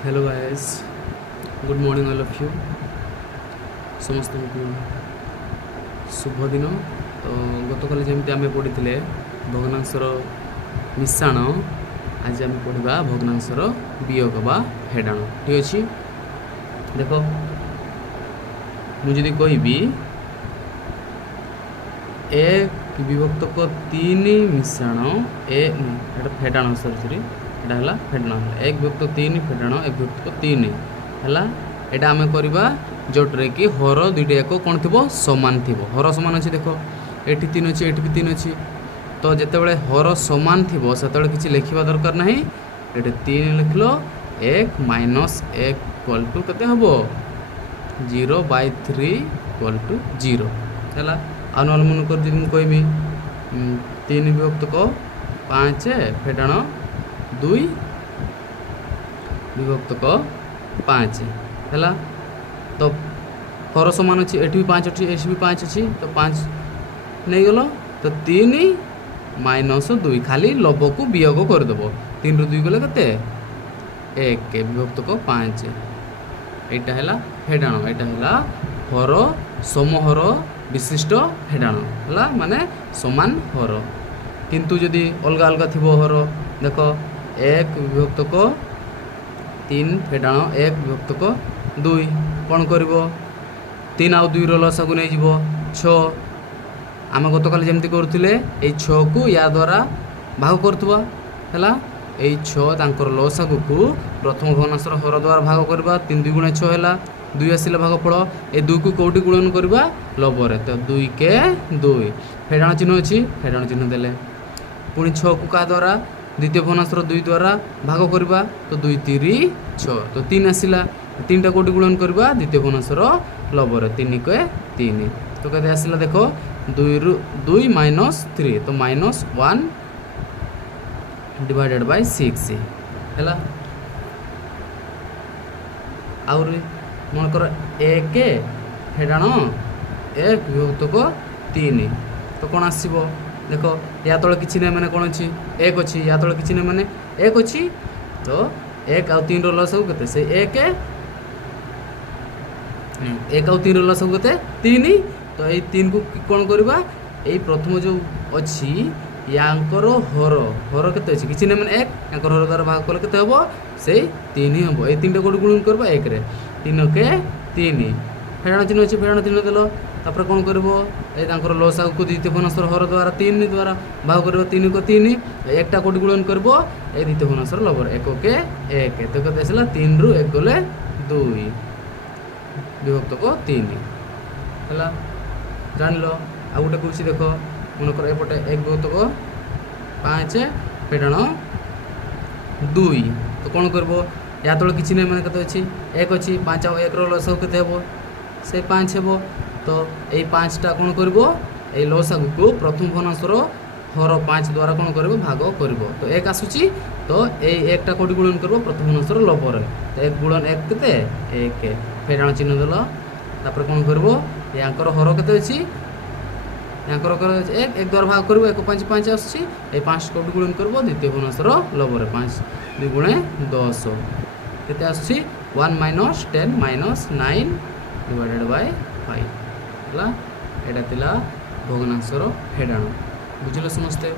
Hello guys, good morning all of you. समस्त शुभ दिन। तो गतकाल जमी आम पढ़ी भग्नांशर मिश्रण, आज आम पढ़ा भग्नांशर वियोग बा फेडाण। ठीक अच्छे, देख मुझे कहबी एक विभक्तक तीन मिश्रण फेडाण सरी है फेडाण एक विभक्त तीन फेडाण एक विभक्त तीन है। यहाँ आम करवा जोटे कि हर दुईटा जाक कौन थी सामान थी। हर सामान अच्छे देख ये तीन अच्छे ये भी तीन अच्छे। तो जिते हर सामान थी से किसी लिखा दरकार ना। ये तीन लिखल एक माइनस एक इक्वल टू के हम 0/3 इक्वल टू 0 है। आनुअल मनकर जी कहमी तीन विभक्त को 5 फेडाण 2 विभक्त को 5 है। तो हर सामान अच्छी ये भी 5 अच्छी ये भी 5 अच्छी। तो 5 नहीं गल तो 3 माइनस 2 खाली लब को वियोग करदेव। 3 ରୁ 2 गले के 1 विभक्त को 5 यहाँ है फेडाण। यहाँ है हर समहर विशिष्ट फेडाण है माने समान हर। किंतु जदि अलग अलग थी हर देख एक विभक्त को 3 फेडाण एक विभक्त को 2 कौन कर 3 आउ 2 लसागु नहीं जीव 6। आम गतकाल जमी करुले 6 को या द्वारा भाग करथुवा है। यही 6 लसागु को प्रथम भग्नांशर हर द्वारा भाग करवा 3 2 गुणे 6 है 2 आसिला भागफल ए 2 को कौटी गुणन करवा लबरे। तो 2 के 2 फेडाण चिन्ह अच्छी फेडाण चिन्ह देले पुणी 6 को क्या द्वारा द्वितीय भग्नांशर 2 द्वारा भाग करवा। तो 2 3 6 तो 3 आसिला 3 टा कौटी गुणन करवा द्वितीय भग्नांशर लबरे 3 के 3 तो कहते आसिला देख 2 माइनस 3 तो -1 डिवाइडेड बाय 6 है। आउर मन कर 1 फेडाण 1 विभक्त को 3 तो कौन आसो देख या तले किसी नहीं मैंने कौन अच्छी 1 अच्छी या तले किसी नहीं मैंने 1 अच्छी। तो 1 आउ 3 लसागु केते से 1 आउ 3 लसागु केते 3। तो ये 3 को कौन करवा यही प्रथम जो अच्छी यांकर हर हर के किसी नहीं मैंने 1 यांकर हर द्वारा भाग कले के हम से 3 ही हम ये 3 कोटी गुणन करवा 1 रे 3 के 3 फेडाण चिन्ह अच्छे फेडाण चिन्ह देल तापर कौन कर लसागु को द्वितीय भग्नांशर हर द्वारा 3 द्वारा भाग कर 3 को 3 एक कोटी गुणन कर द्वितीय भग्नांशर लबर 1 के 1 तो कहते आसला 3 ରୁ 1 गले 2 विभक्त को 3 है। जान लो आ गोटे कौन देख मनकर एपटे 1 विभक्त को 5 फेडाण 2 तो कौन कर या तले किसी नहीं मैंने कहते अच्छी 1 अच्छी 5 आउ 1 लसागु के हम से 5 हे। तो यही 5टा कौन कर लसागु को प्रथम भग्नांशर हर 5 द्वारा कौन कर भाग कर। तो 1 आसूची तो यही 1 कोटी गुणन कर प्रथम भग्नांशर लबर। तो 1 गुणन 1 के 1 फेडाण चिन्ह देल तापर कौन कर यांकर हर के अच्छी यांकर 1 द्वारा भाग कर 1 5 5 आसूची 5 कोटी गुणन कर द्वितीय भग्नांशर लबर 5 2 गुणे 10 के आसूची 1 माइनस 10 माइनस 9 डिवाइडेड बाय 5 है। यहाँ थिला भग्नांशर फेडाण। बुझल समस्ते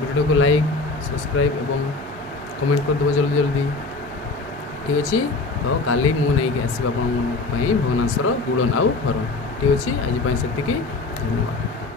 वीडियो को लाइक सब्सक्राइब एवं कमेंट कर दो जल्दी जल्दी। ठीक अच्छे तो काली मु नहीं आसो आप भग्नांशर गुणन आउ हरण। ठीक अच्छे आज से धन्यवाद।